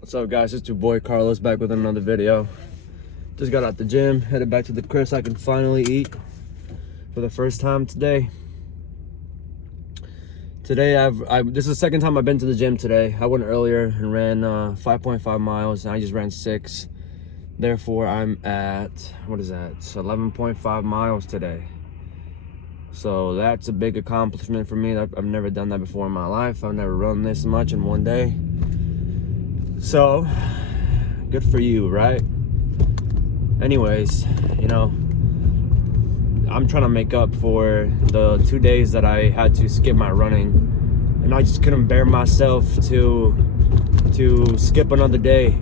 What's up, guys? It's your boy Carlos back with another video. Just got out the gym, headed back to the crib so I can finally eat for the first time today. This is the second time I've been to the gym today. I went earlier and ran 5.5 miles, and I just ran 6. Therefore, I'm at, what is that? It's 11.5 miles today. So that's a big accomplishment for me. I've never done that before in my life. I've never run this much in one day. So, good for you, right? Anyways, you know, I'm trying to make up for the 2 days that I had to skip my running, and I just couldn't bear myself to skip another day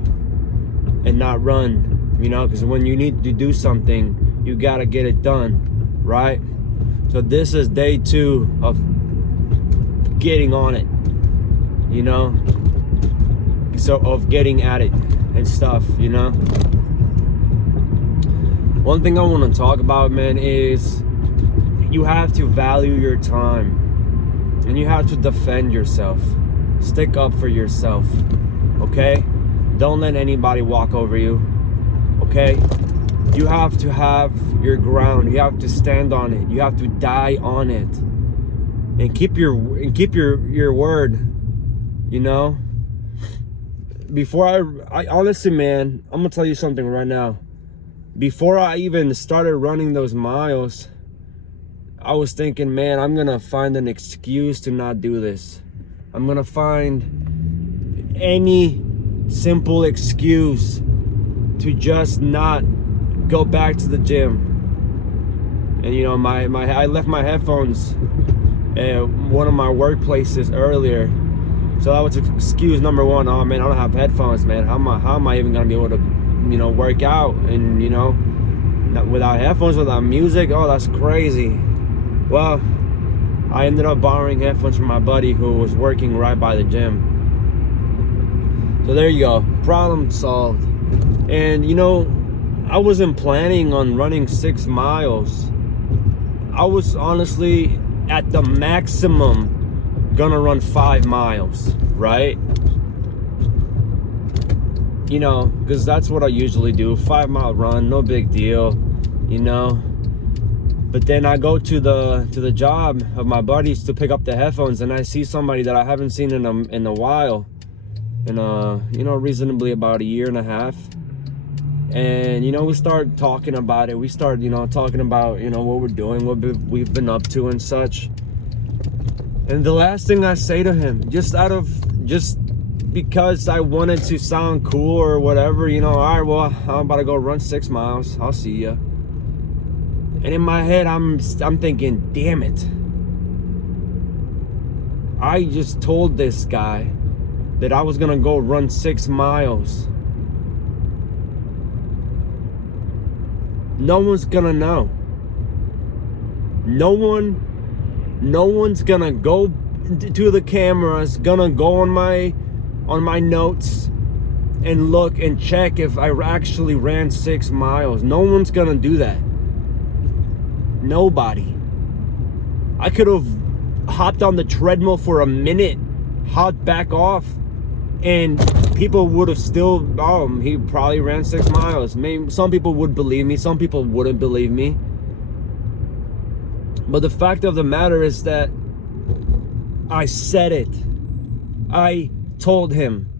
and not run, you know, because when you need to do something, you gotta get it done, right? So this is day 2 of getting on it, you know, so of getting at it and stuff, you know. One thing I want to talk about, man, is you have to value your time and you have to defend yourself. Stick up for yourself, okay? Don't let anybody walk over you, okay? You have to have your ground. You have to stand on it. You have to die on it, and keep your word, you know. Before I honestly, man, I'm gonna tell you something right now. Before I even started running those miles, I was thinking, man, I'm gonna find an excuse to not do this. I'm gonna find any simple excuse to just not go back to the gym. And you know, I left my headphones at one of my workplaces earlier. So that was excuse number one. Oh man, I don't have headphones, man. How am I even gonna be able to, you know, work out and, you know, without headphones, without music? Oh, that's crazy. Well, I ended up borrowing headphones from my buddy who was working right by the gym. So there you go, problem solved. And you know, I wasn't planning on running 6 miles. I was honestly at the maximum gonna run 5 miles, right? You know, because that's what I usually do. 5-mile run, no big deal, you know. But then I go to the job of my buddies to pick up the headphones, and I see somebody that I haven't seen in a while, you know, reasonably about 1.5 years. And you know, we start talking about it. We start, you know, talking about, you know, what we're doing, what we've been up to and such. And the last thing I say to him, just because I wanted to sound cool or whatever, you know, all right, well, I'm about to go run 6 miles. I'll see ya. And in my head, I'm thinking, damn it. I just told this guy that I was gonna go run 6 miles. No one's gonna know. No one's gonna go to the cameras, gonna go on my notes and look and check if I actually ran 6 miles. No one's gonna do that. Nobody. I could have hopped on the treadmill for a minute, hopped back off, and people would have still, oh, he probably ran 6 miles. Maybe some people would believe me, some people wouldn't believe me. But the fact of the matter is that I said it. I told him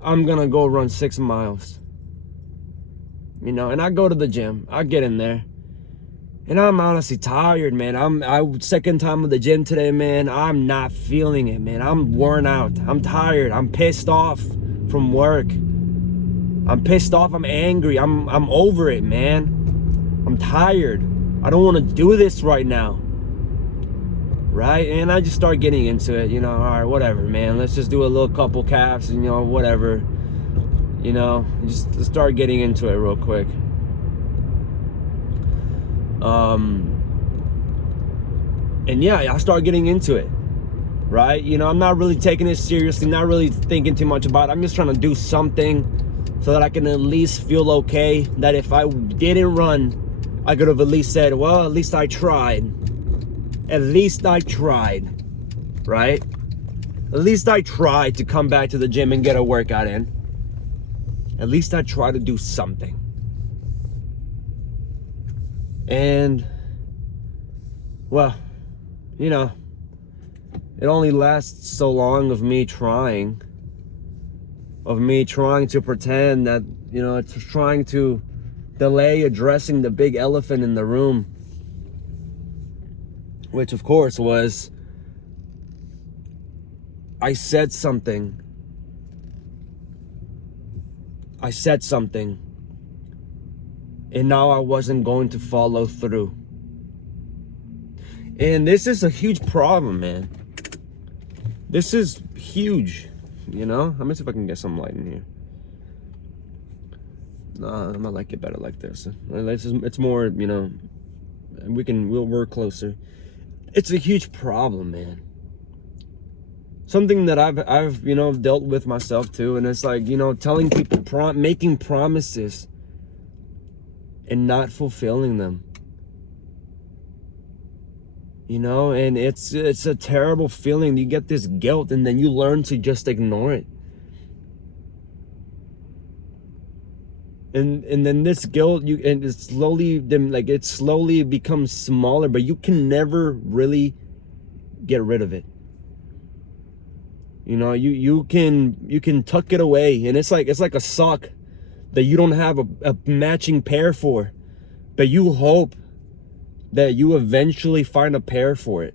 I'm gonna go run 6 miles. You know, and I go to the gym. I get in there. And I'm honestly tired, man. Second time of the gym today, man. I'm not feeling it, man. I'm worn out. I'm tired. I'm pissed off from work. I'm pissed off. I'm angry. I'm over it, man. I'm tired. I don't want to do this right now. Right? And I just start getting into it, you know. All right, whatever, man. Let's just do a little couple calves and, you know, whatever. You know, just start getting into it real quick. And yeah, I start getting into it, right? You know, I'm not really taking it seriously, not really thinking too much about it. I'm just trying to do something so that I can at least feel okay, that if I didn't run, I could have at least said, well, at least I tried. At least I tried, right? At least I tried to come back to the gym and get a workout in. At least I try to do something. And, well, you know, it only lasts so long of me trying to pretend that, you know, it's trying to delay addressing the big elephant in the room, which of course was, I said something, and now I wasn't going to follow through. And this is a huge problem, man. This is huge, you know? Let me see if I can get some light in here. Nah, I might like it better like this. It's more, you know, we'll work closer. It's a huge problem, man. Something that I've you know, dealt with myself too, and it's like, you know, telling people, making promises and not fulfilling them. You know, and it's a terrible feeling. You get this guilt, and then you learn to just ignore it. And then this guilt, it slowly becomes smaller, but you can never really get rid of it. You know, you can tuck it away, and it's like a sock that you don't have a matching pair for, but you hope that you eventually find a pair for it,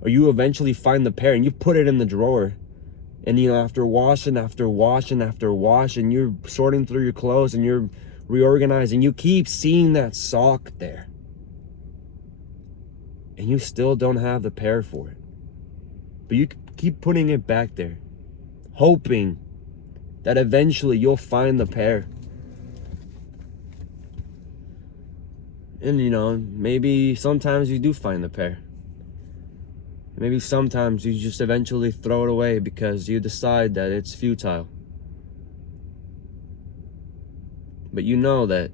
or you eventually find the pair, and you put it in the drawer. And, you know, after wash after wash, and you're sorting through your clothes and you're reorganizing, you keep seeing that sock there, and you still don't have the pair for it, but you keep putting it back there, hoping that eventually you'll find the pair. And, you know, maybe sometimes you do find the pair. Maybe sometimes you just eventually throw it away because you decide that it's futile. But you know that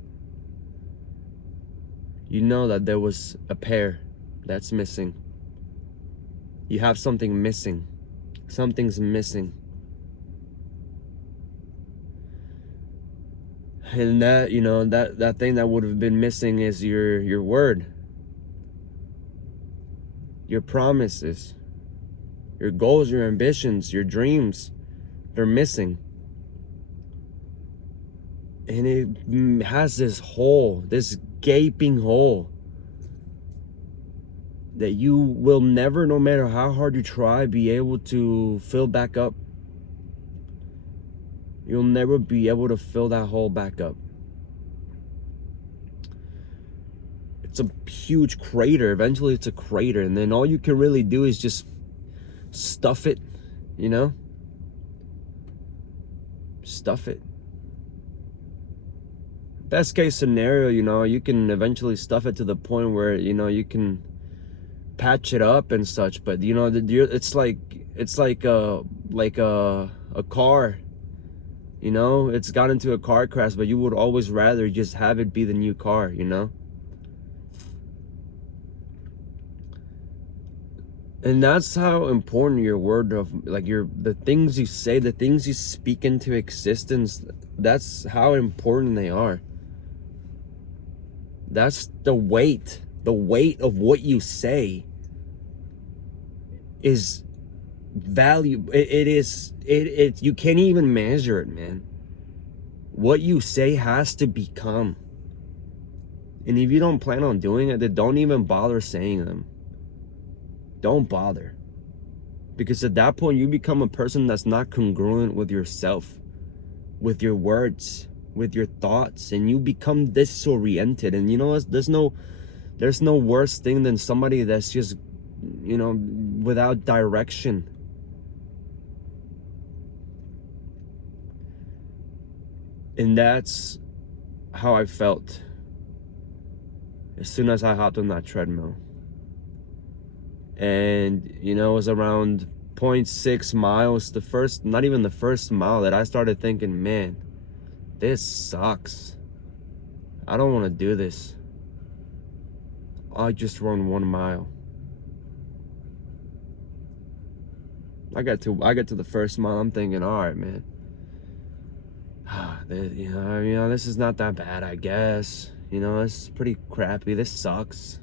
there was a pair that's missing. You have something missing. Something's missing. And that, you know, that thing that would have been missing is your word. Your promises. Your goals, your ambitions, your dreams. They're missing. And it has this hole, this gaping hole, that you will never, no matter how hard you try, be able to fill back up. You'll never be able to fill that hole back up. It's a huge crater. Eventually it's a crater, and then all you can really do is just stuff it, you know? Stuff it. Best case scenario, you know, you can eventually stuff it to the point where, you know, you can patch it up and such, but, you know, it's like a car. You know, it's got into a car crash, but you would always rather just have it be the new car, you know? And that's how important your word of, like, the things you say, the things you speak into existence, that's how important they are. That's the weight of what you say is value. It you can't even measure it, man. What you say has to become. And if you don't plan on doing it, then don't even bother saying them. Don't bother. Because at that point, you become a person that's not congruent with yourself, with your words, with your thoughts, and you become disoriented. And you know, there's no worse thing than somebody that's just, you know, without direction. And that's how I felt as soon as I hopped on that treadmill. And, you know, it was around 0.6 miles, not even the first mile, that I started thinking, man, this sucks. I don't want to do this. I just run 1 mile. I get to the first mile, I'm thinking, all right, man, This is not that bad, I guess. This is pretty crappy. This sucks.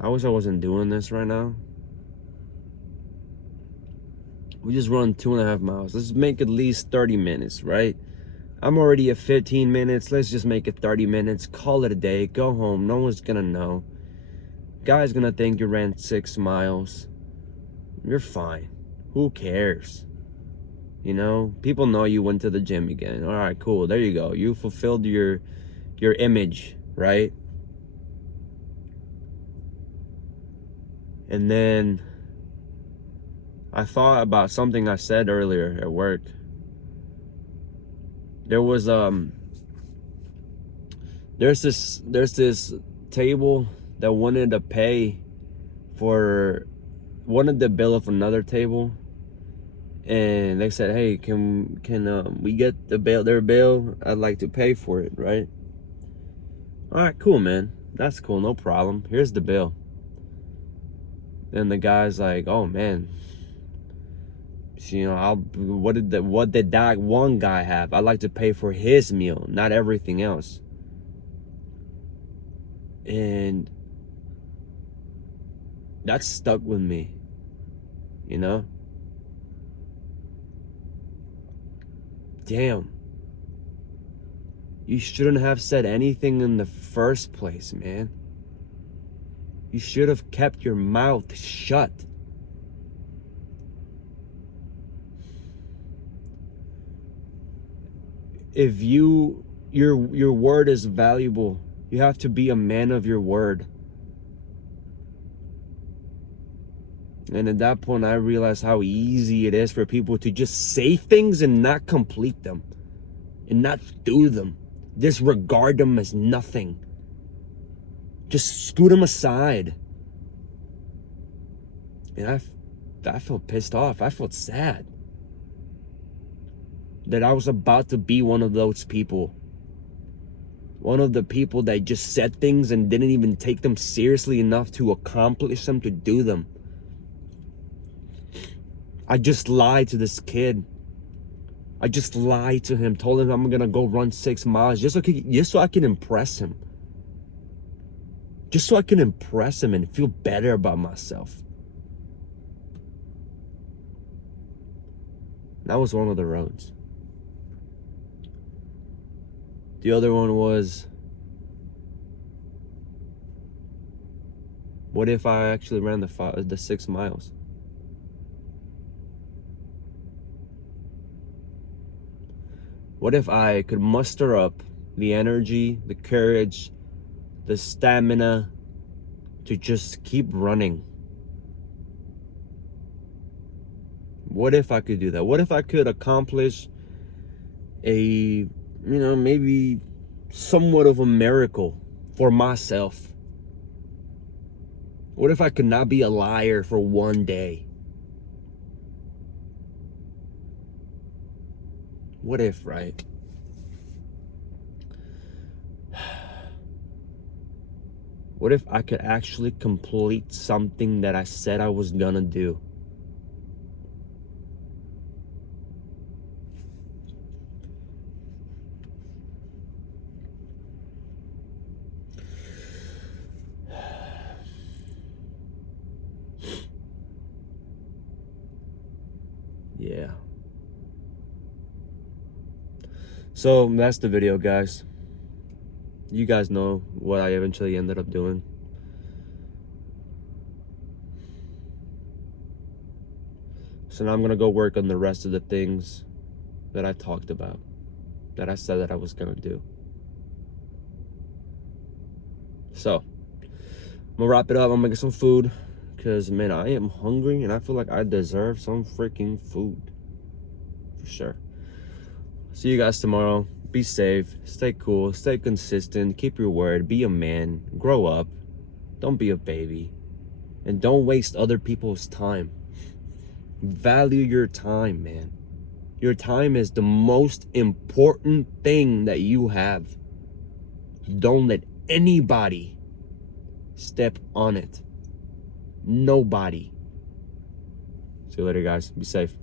I wish I wasn't doing this right now. We just run 2.5 miles. Let's make at least 30 minutes, right? I'm already at 15 minutes. Let's just make it 30 minutes. Call it a day. Go home. No one's gonna know. Guy's gonna think you ran 6 miles. You're fine. Who cares? People know you went to the gym again. All right, cool. There you go. You fulfilled your image, right? And then I thought about something I said earlier at work. There was there's this table that wanted to pay for wanted the bill of another table, and they said, hey, can we get their bill? I'd like to pay for it, right? All right, cool, man. That's cool, no problem. Here's the bill. Then the guy's like, oh man, what did that one guy have? I'd like to pay for his meal, not everything else. And that stuck with me, Damn. You shouldn't have said anything in the first place, man. You should have kept your mouth shut. If your word is valuable, you have to be a man of your word. And at that point, I realized how easy it is for people to just say things and not complete them, and not do them. Disregard them as nothing. Just scoot them aside. And I felt pissed off. I felt sad that I was about to be one of those people. One of the people that just said things and didn't even take them seriously enough to accomplish them, to do them. I just lied to this kid. I just lied to him, told him I'm gonna go run 6 miles just so I can impress him. Just so I can impress him and feel better about myself. That was one of the roads. The other one was, what if I actually ran the 6 miles? What if I could muster up the energy, the courage, the stamina to just keep running? What if I could do that? What if I could accomplish maybe somewhat of a miracle for myself? What if I could not be a liar for one day? What if, right? What if I could actually complete something that I said I was gonna do? Yeah. So that's the video, guys. You guys know what I eventually ended up doing. So now I'm gonna go work on the rest of the things that I talked about, that I said that I was gonna do. So I'm gonna wrap it up. I'm gonna get some food, because man, I am hungry and I feel like I deserve some freaking food. For sure. See you guys tomorrow. Be safe, stay cool, stay consistent, keep your word, be a man, grow up, don't be a baby, and don't waste other people's time. Value your time, man. Your time is the most important thing that you have. Don't let anybody step on it. Nobody. See you later, guys. Be safe.